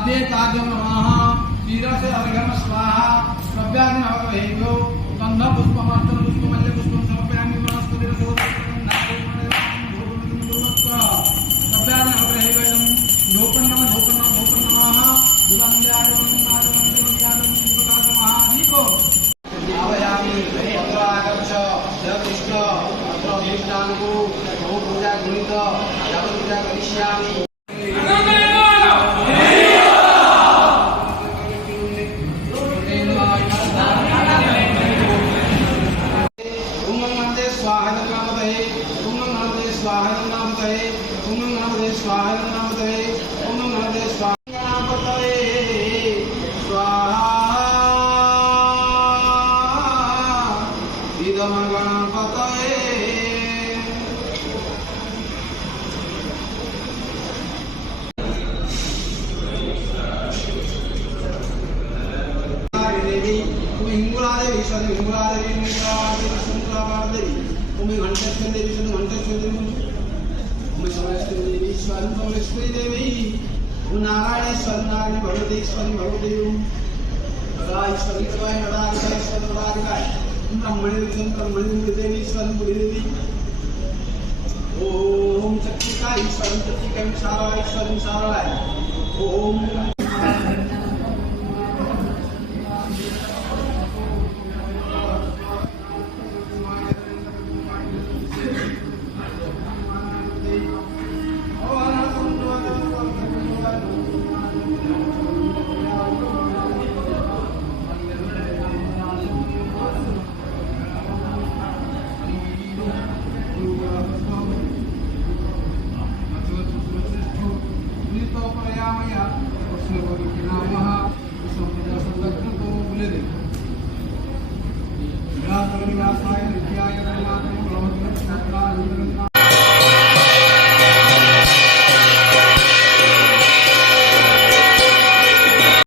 खाद्ये ताजम नमः तीरथे अर्घ्यम स्वाहा द्रव्यादि नवग्रहेभ्यो गंध पुष्पमार्चन पुष्पमल्य पुष्पं समर्पयामि वनस्पतिं सोदरं द्रव्यादि नवग्रहेभ्यो लोपन्नम महादीपो आवयामि पत्रागच्छ जगदीष्ट पत्रभिष्टानको बहु पूजा गुणित जग पूजा करिष्यामि नारायणेश्वरी नारायण भगवतेश्वरी भगवदेव ईश्वरी ब्रह्मणि कर्मणि देवीश्वरी बुद्धिदेवी ओम चक्रिका ईश्वरी चक्रिका सारा ईश्वरी सारा ओम